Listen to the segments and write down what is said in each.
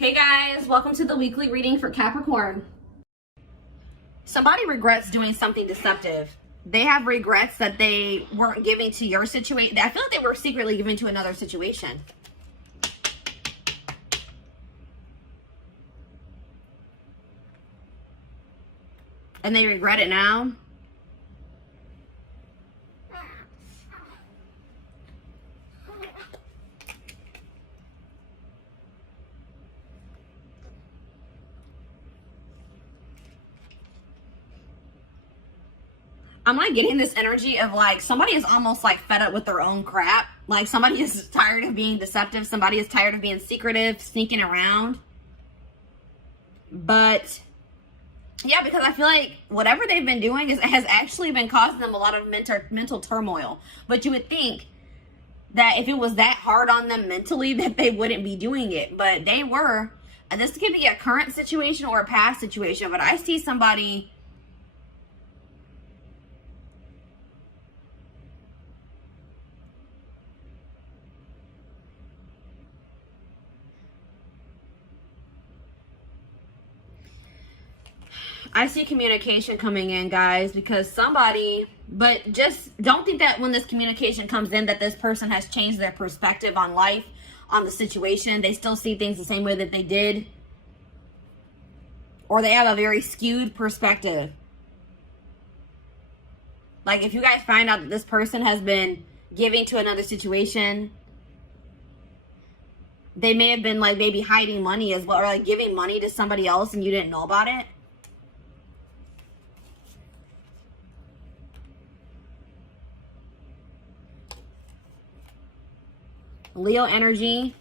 Hey guys, welcome to the weekly reading for Capricorn. Somebody regrets doing something deceptive. They have regrets that they weren't giving to your situation. I feel like they were secretly giving to another situation. And they regret it now. I'm like getting this energy of like somebody is almost like fed up with their own crap. Like somebody is tired of being deceptive. Somebody is tired of being secretive, sneaking around. But yeah, because I feel like whatever they've been doing has actually been causing them a lot of mental turmoil. But you would think that if it was that hard on them mentally that they wouldn't be doing it. But they were. And this could be a current situation or a past situation. But I see somebody... I see communication coming in, guys, because somebody, but just don't think that when this communication comes in that this person has changed their perspective on life, on the situation. They still see things the same way that they did. Or they have a very skewed perspective. Like if you guys find out that this person has been giving to another situation, they may have been like maybe hiding money as well, or like giving money to somebody else and you didn't know about it. Leo energy,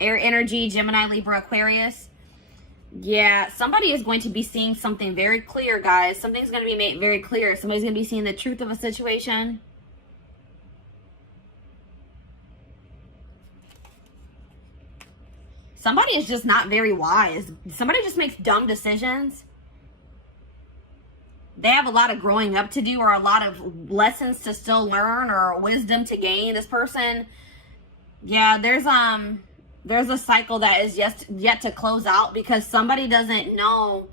air energy, Gemini, Libra, Aquarius. Yeah, somebody is going to be seeing something very clear, guys. Something's going to be made very clear. Somebody's going to be seeing the truth of a situation. Somebody is just not very wise. Somebody just makes dumb decisions. They have a lot of growing up to do, or a lot of lessons to still learn, or wisdom to gain. This person, yeah, there's a cycle that is yet to close out because somebody doesn't know.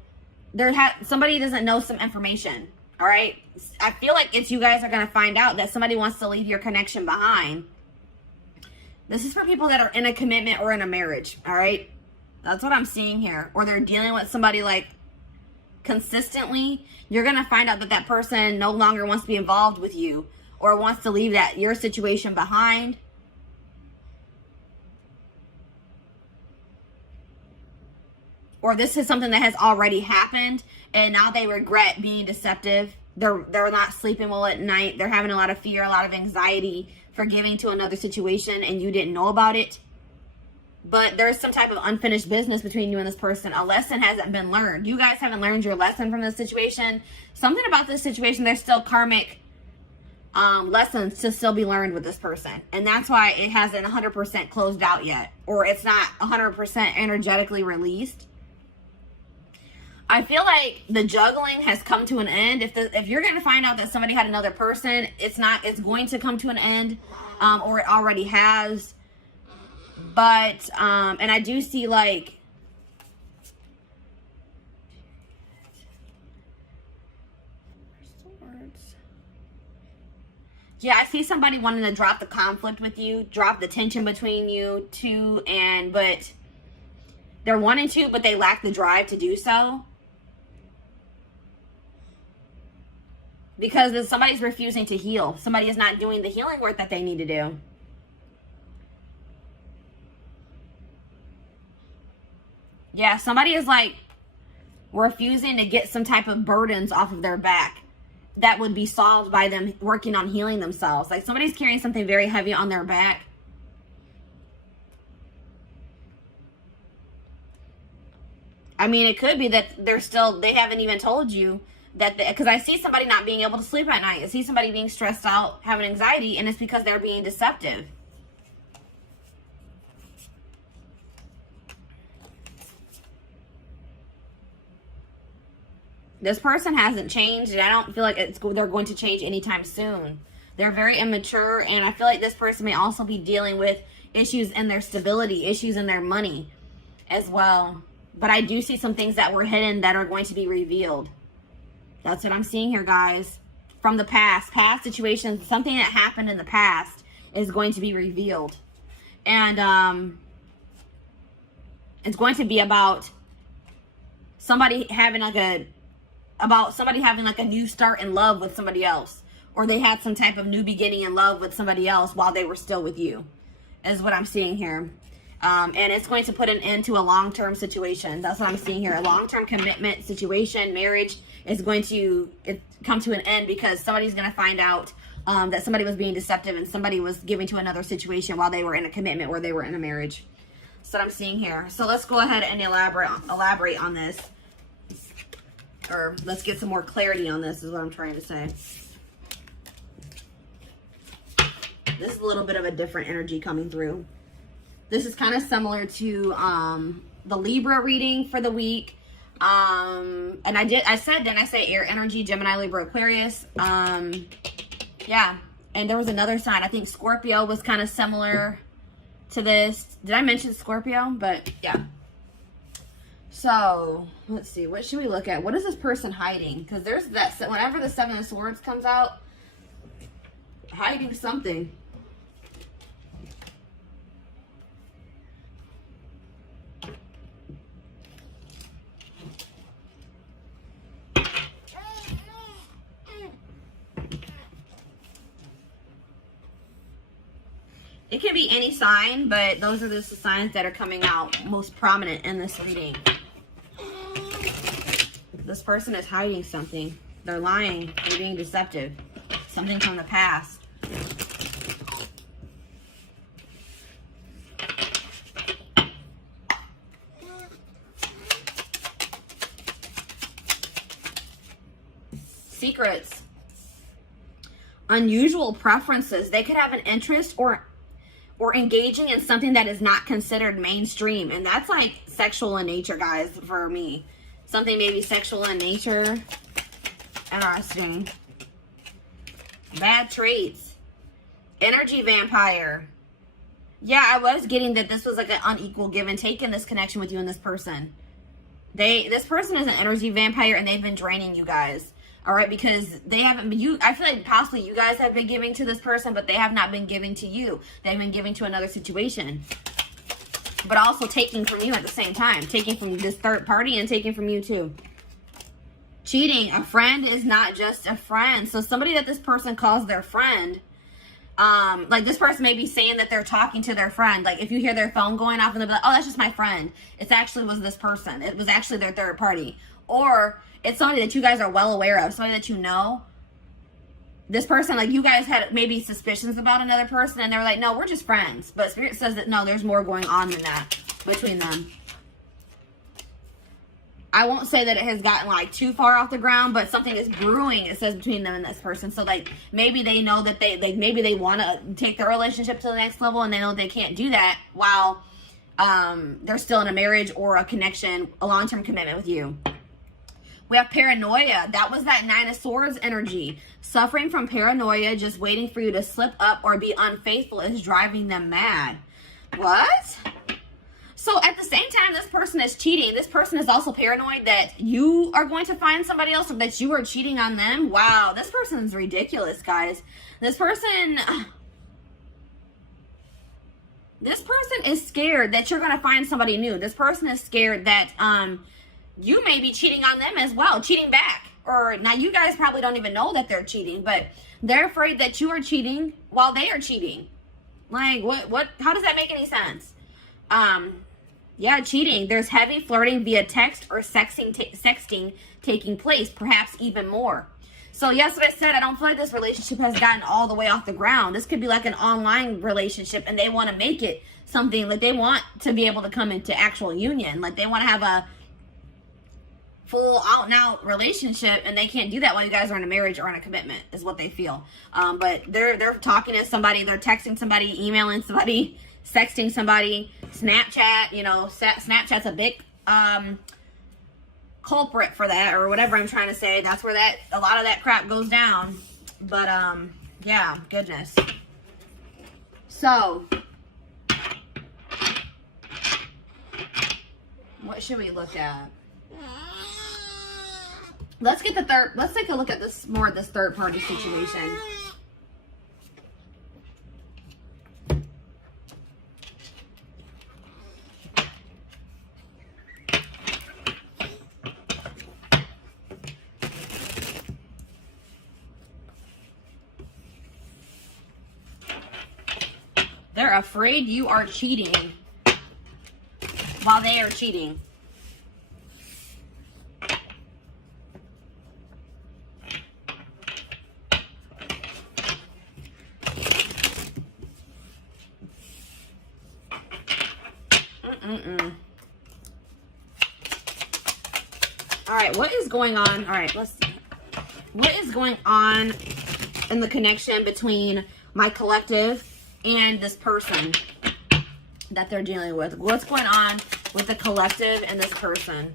Somebody doesn't know some information. All right, I feel like it's you guys are gonna find out that somebody wants to leave your connection behind. This is for people that are in a commitment or in a marriage. All right, that's what I'm seeing here. Or they're dealing with somebody like consistently. You're going to find out that that person no longer wants to be involved with you or wants to leave your situation behind. Or this is something that has already happened and now they regret being deceptive. They're not sleeping well at night. They're having a lot of fear, a lot of anxiety for giving to another situation and you didn't know about it. But there's some type of unfinished business between you and this person. A lesson hasn't been learned. You guys haven't learned your lesson from this situation. Something about this situation, there's still karmic lessons to still be learned with this person. And that's why it hasn't 100% closed out yet. Or it's not 100% energetically released. I feel like the juggling has come to an end. If you're going to find out that somebody had another person, it's going to come to an end. Or it already has. But, and I do see like, yeah, I see somebody wanting to drop the conflict with you, drop the tension between you two, but they're wanting to, but they lack the drive to do so. Because somebody's refusing to heal. Somebody is not doing the healing work that they need to do. Yeah, somebody is like refusing to get some type of burdens off of their back that would be solved by them working on healing themselves. Like somebody's carrying something very heavy on their back. I mean, it could be that they haven't even told you that, because I see somebody not being able to sleep at night. I see somebody being stressed out, having anxiety, and it's because they're being deceptive. This person hasn't changed, and I don't feel like they're going to change anytime soon. They're very immature, and I feel like this person may also be dealing with issues in their stability, issues in their money as well. But I do see some things that were hidden that are going to be revealed. That's what I'm seeing here, guys. From the past situations, something that happened in the past is going to be revealed. And it's going to be about somebody having like a new start in love with somebody else. Or they had some type of new beginning in love with somebody else while they were still with you, is what I'm seeing here. And it's going to put an end to a long-term situation. That's what I'm seeing here. A long-term commitment situation, marriage is going to come to an end because somebody's going to find out that somebody was being deceptive and somebody was giving to another situation while they were in a commitment or they were in a marriage. That's what I'm seeing here. So let's go ahead and elaborate on this. Or let's get some more clarity on this is what I'm trying to say. This is a little bit of a different energy coming through. This is kind of similar to the Libra reading for the week. And I said air energy, Gemini, Libra, Aquarius. Yeah. And there was another sign. I think Scorpio was kind of similar to this. Did I mention Scorpio? But yeah. So let's see. What should we look at? What is this person hiding? Because there's that, whenever the Seven of Swords comes out, hiding something. It can be any sign, but those are just the signs that are coming out most prominent in this reading. This person is hiding something. They're lying. They're being deceptive. Something from the past. Secrets. Unusual preferences. They could have an interest or engaging in something that is not considered mainstream. And that's like sexual in nature, guys, for me. Something maybe sexual in nature. Interesting. Bad traits. Energy vampire. Yeah, I was getting that this was like an unequal give and take in this connection with you and this person. This person is an energy vampire and they've been draining you guys. All right, because they haven't been, I feel like possibly you guys have been giving to this person, but they have not been giving to you. They've been giving to another situation. But also taking from you at the same time. Taking from this third party and taking from you too. Cheating. A friend is not just a friend. So somebody that this person calls their friend, like this person may be saying that they're talking to their friend. Like if you hear their phone going off and they'll be like, oh, that's just my friend. It actually was this person. It was actually their third party. Or it's somebody that you guys are well aware of, somebody that you know. This person, like you guys had maybe suspicions about another person and they were like, no, we're just friends. But Spirit says that no, there's more going on than that between them. I won't say that it has gotten like too far off the ground, but something is brewing, it says, between them and this person. So like maybe they know that maybe they want to take their relationship to the next level and they know they can't do that while they're still in a marriage or a connection, a long-term commitment with you. We have paranoia. That was that Nine of Swords energy. Suffering from paranoia, just waiting for you to slip up or be unfaithful is driving them mad. What? So at the same time, this person is cheating. This person is also paranoid that you are going to find somebody else or that you are cheating on them. Wow, this person is ridiculous, guys. This person is scared that you're going to find somebody new. This person is scared that you may be cheating on them as well, cheating back. Or now you guys probably don't even know that they're cheating, but they're afraid that you are cheating while they are cheating. Like what how does that make any sense? Yeah, cheating. There's heavy flirting via text or sexting taking place, perhaps even more. So yes, what I said, I don't feel like this relationship has gotten all the way off the ground. This could be like an online relationship and they want to make it something like they want to be able to come into actual union. Like they want to have a full out and out relationship and they can't do that while you guys are in a marriage or in a commitment is what they feel. But they're talking to somebody, they're texting somebody, emailing somebody, sexting somebody, Snapchat, you know, Snapchat's a big culprit for that or whatever I'm trying to say. That's where a lot of that crap goes down. But yeah, goodness. So What should we look at? Let's get the third. Let's take a look at this more of this third party situation. They're afraid you are cheating while they are cheating. All right, what is going on? All right, let's see. What is going on in the connection between my collective and this person that they're dealing with? What's going on with the collective and this person?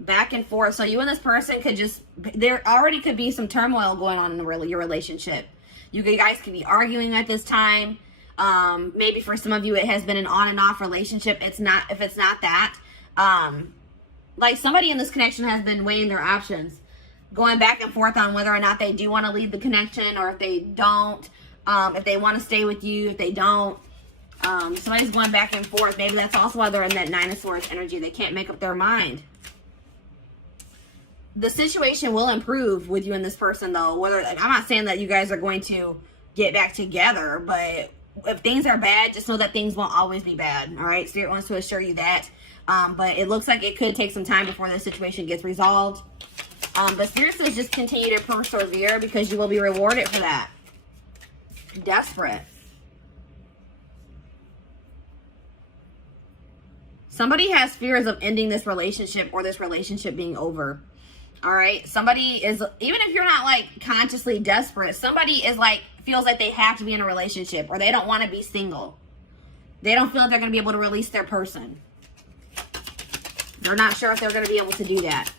Back and forth. So you and this person could just, there already could be some turmoil going on in your relationship. You guys could be arguing at this time. Maybe for some of you, it has been an on and off relationship. It's not, if it's not that, like somebody in this connection has been weighing their options, going back and forth on whether or not they do want to leave the connection, or if they don't, if they want to stay with you, if they don't. Somebody's going back and forth. Maybe that's also why they're in that Nine of Swords energy. They can't make up their mind. The situation will improve with you and this person, though. Whether, I'm not saying that you guys are going to get back together, but if things are bad, just know that things won't always be bad. All right, Spirit wants to assure you that. But it looks like it could take some time before the situation gets resolved. But Spirit says just continue to persevere, because you will be rewarded for that. Desperate. Somebody has fears of ending this relationship, or this relationship being over. All right. Somebody is, even if you're not like consciously desperate, somebody is like, feels like they have to be in a relationship, or they don't want to be single. They don't feel like they're going to be able to release their person. They're not sure if they're going to be able to do that.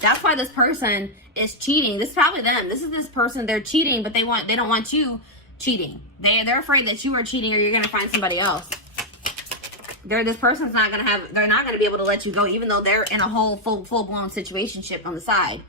That's why this person is cheating. This is probably them. This is this person. They're cheating, but they don't want you cheating. They're afraid that you are cheating, or you're going to find somebody else. This person's not going to have, they're not going to be able to let you go, even though they're in a whole full-blown situationship on the side.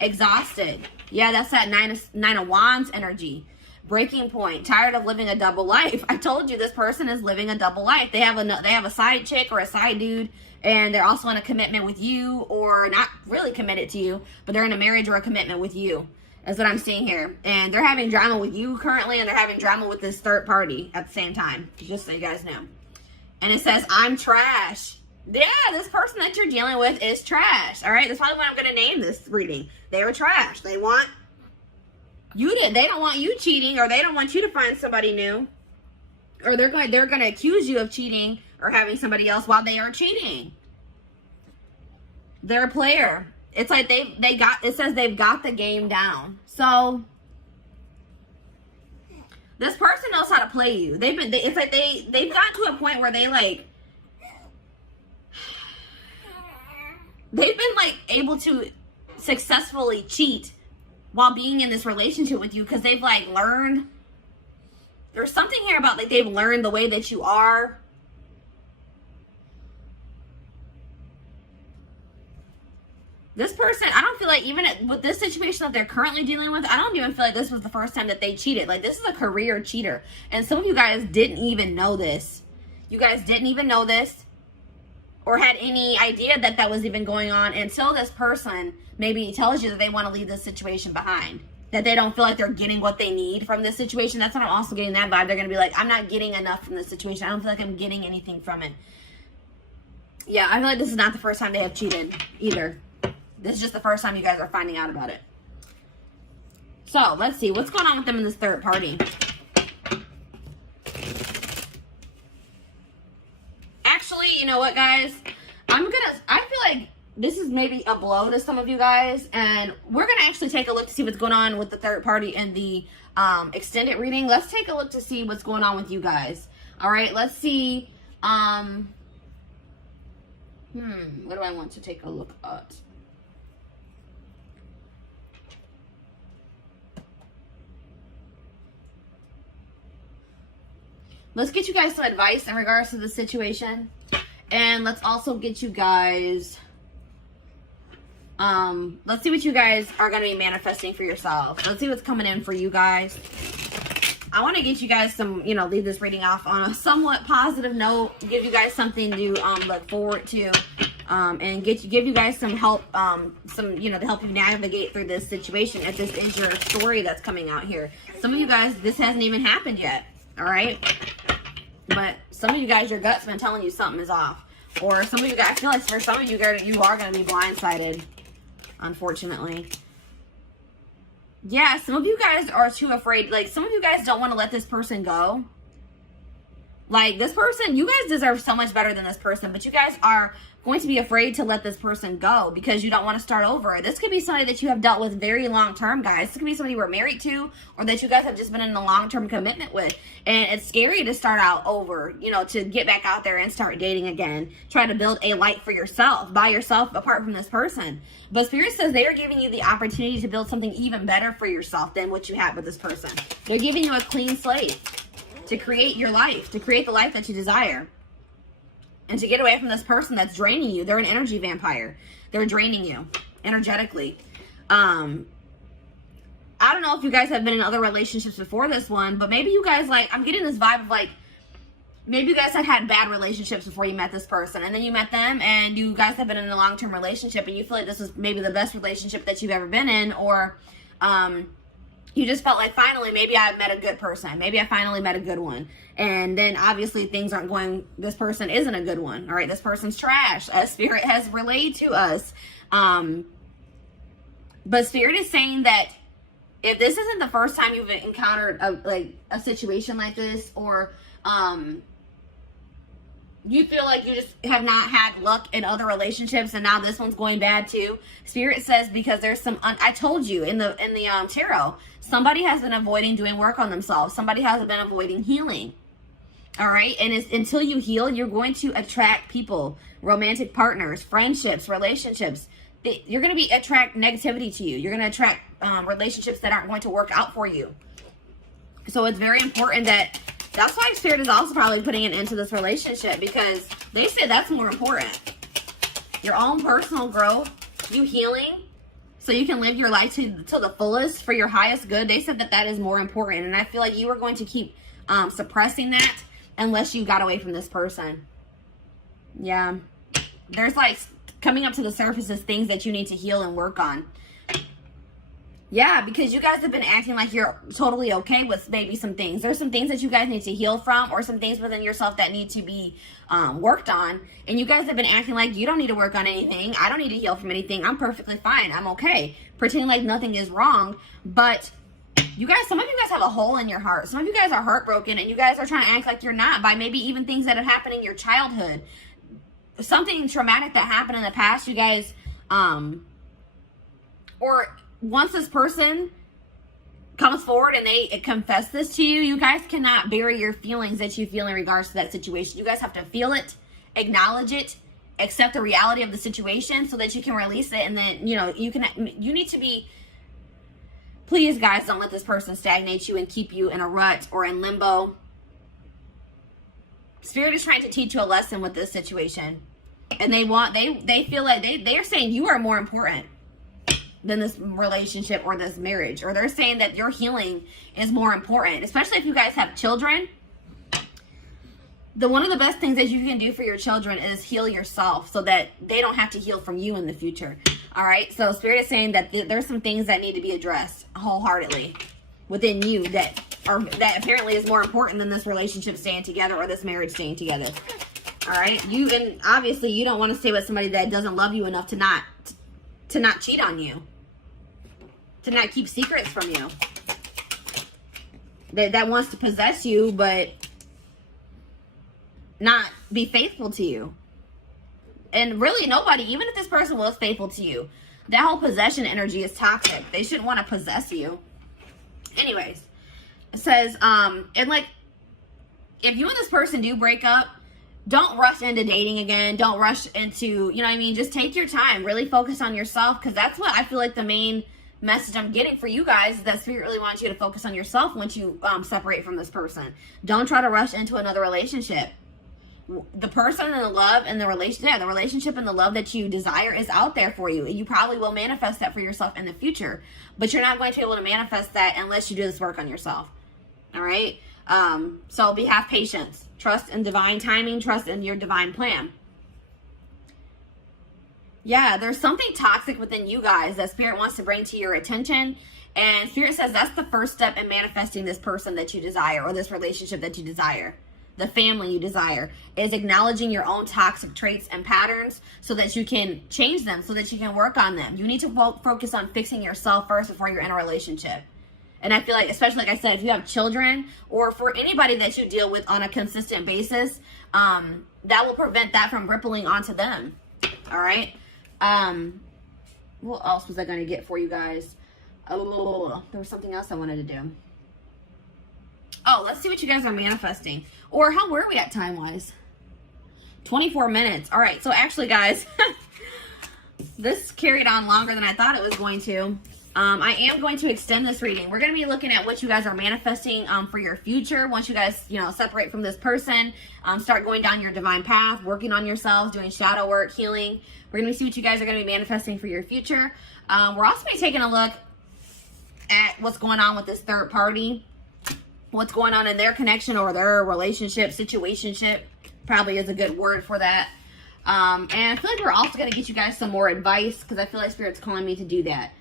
Exhausted. Yeah, that's that Nine of Wands energy. Breaking point. Tired of living a double life. I told you this person is living a double life. They have a side chick or a side dude, and they're also in a commitment with you, or not really committed to you, but they're in a marriage or a commitment with you. That's what I'm seeing here. And they're having drama with you currently, and they're having drama with this third party at the same time. Just so you guys know. And it says, I'm trash. Yeah, this person that you're dealing with is trash. All right, that's probably what I'm going to name this reading. They are trash. They want you to, they don't want you cheating, or they don't want you to find somebody new. Or they're going to accuse you of cheating or having somebody else while they are cheating. They're a player. It's like it says they've got the game down. So this person knows how to play you. It's like they've gotten to a point where they've been like able to successfully cheat while being in this relationship with you, because they've like learned. There's something here about like they've learned the way that you are. This person, I don't feel like, even with this situation that they're currently dealing with, I don't even feel like this was the first time that they cheated. Like, this is a career cheater. And some of you guys didn't even know this. You guys didn't even know this, or had any idea that that was even going on, until this person maybe tells you that they want to leave this situation behind. That they don't feel like they're getting what they need from this situation. That's what I'm also getting that vibe. They're going to be like, I'm not getting enough from this situation. I don't feel like I'm getting anything from it. Yeah, I feel like this is not the first time they have cheated either. This is just the first time you guys are finding out about it. So, let's see. What's going on with them in this third party? Actually, you know what, guys? I feel like this is maybe a blow to some of you guys. And we're going to actually take a look to see what's going on with the third party in the extended reading. Let's take a look to see what's going on with you guys. All right, let's see. What do I want to take a look at? Let's get you guys some advice in regards to the situation. And let's also get you guys, let's see what you guys are going to be manifesting for yourself. Let's see what's coming in for you guys. I want to get you guys some, you know, leave this reading off on a somewhat positive note, give you guys something to look forward to, and give you guys some help, you know, to help you navigate through this situation if this is your story that's coming out here. Some of you guys, this hasn't even happened yet, all right? But some of you guys, your gut's been telling you something is off. Or some of you guys, I feel like for some of you guys, you are going to be blindsided, unfortunately. Yeah, some of you guys are too afraid. Like, some of you guys don't want to let this person go. Like, this person, you guys deserve so much better than this person, but you guys are going to be afraid to let this person go because you don't want to start over. This could be somebody that you have dealt with very long term, guys. This could be somebody you were married to or that you guys have just been in a long-term commitment with. And it's scary to start out over, you know, to get back out there and start dating again. Try to build a life for yourself, by yourself, apart from this person. But Spirit says they are giving you the opportunity to build something even better for yourself than what you had with this person. They're giving you a clean slate to create your life, to create the life that you desire. And to get away from this person that's draining you. They're an energy vampire. They're draining you energetically. I don't know if you guys have been in other relationships before this one, but maybe you guys, like, I'm getting this vibe of, like, maybe you guys have had bad relationships before you met this person. And then you met them and you guys have been in a long-term relationship and you feel like this is maybe the best relationship that you've ever been in. Or you just felt like, finally, maybe I met a good person. Maybe I finally met a good one. And then obviously things aren't going, this person isn't a good one. All right, this person's trash, as Spirit has relayed to us. But Spirit is saying that if this isn't the first time you've encountered a situation like this, or you feel like you just have not had luck in other relationships and now this one's going bad too, Spirit says because there's some, I told you in the tarot, somebody has been avoiding doing work on themselves. Somebody has been avoiding healing. All right. And it's, until you heal, you're going to attract people, romantic partners, friendships, relationships. You're going to attract negativity to you. You're going to attract relationships that aren't going to work out for you. So it's very important that's why Spirit is also probably putting an end to this relationship, because they say that's more important. Your own personal growth, you healing, so you can live your life to the fullest for your highest good. They said that is more important. And I feel like you are going to keep suppressing that unless you got away from this person. Yeah. There's like coming up to the surface is things that you need to heal and work on. Yeah, because you guys have been acting like you're totally okay with maybe some things. There's some things that you guys need to heal from, or some things within yourself that need to be worked on. And you guys have been acting like you don't need to work on anything. I don't need to heal from anything. I'm perfectly fine. I'm okay. Pretending like nothing is wrong. But you guys, some of you guys have a hole in your heart. Some of you guys are heartbroken and you guys are trying to act like you're not by maybe even things that have happened in your childhood. Something traumatic that happened in the past, you guys, or once this person comes forward and they confess this to you, you guys cannot bury your feelings that you feel in regards to that situation. You guys have to feel it, acknowledge it, accept the reality of the situation so that you can release it. And then, you need to be, please guys, don't let this person stagnate you and keep you in a rut or in limbo. Spirit is trying to teach you a lesson with this situation. And they feel like they are saying you are more important than this relationship or this marriage. Or they're saying that your healing is more important, especially if you guys have children. One of the best things that you can do for your children is heal yourself so that they don't have to heal from you in the future. All right. So Spirit is saying that there's some things that need to be addressed wholeheartedly within you that apparently is more important than this relationship staying together or this marriage staying together. All right. And obviously you don't want to stay with somebody that doesn't love you enough to not cheat on you, to not keep secrets from you, that wants to possess you but not be faithful to you. And really nobody, even if this person was faithful to you, that whole possession energy is toxic. They shouldn't want to possess you. Anyways, it says, and like, if you and this person do break up, don't rush into dating again. Don't rush into, just take your time. Really focus on yourself, because that's what I feel like the main message I'm getting for you guys is that Spirit really wants you to focus on yourself once you separate from this person. Don't try to rush into another relationship. the person and the love and the relationship, the relationship and the love that you desire is out there for you. You probably will manifest that for yourself in the future, but you're not going to be able to manifest that unless you do this work on yourself. All right. So have patience, trust in divine timing, trust in your divine plan. Yeah, there's something toxic within you guys that Spirit wants to bring to your attention. And Spirit says that's the first step in manifesting this person that you desire, or this relationship that you desire. The family you desire is acknowledging your own toxic traits and patterns so that you can change them, so that you can work on them. You need to focus on fixing yourself first before you're in a relationship. And I feel like, especially like I said, if you have children or for anybody that you deal with on a consistent basis, that will prevent that from rippling onto them. All right. What else was I going to get for you guys? Oh, there was something else I wanted to do. Oh, let's see what you guys are manifesting. Or how were we at time-wise? 24 minutes. All right. So actually, guys, this carried on longer than I thought it was going to. I am going to extend this reading. We're going to be looking at what you guys are manifesting for your future. Once you guys, separate from this person, start going down your divine path, working on yourselves, doing shadow work, healing. We're going to see what you guys are going to be manifesting for your future. We're also going to be taking a look at what's going on with this third party. What's going on in their connection or their relationship, situationship, probably is a good word for that. And I feel like we're also going to get you guys some more advice because I feel like Spirit's calling me to do that.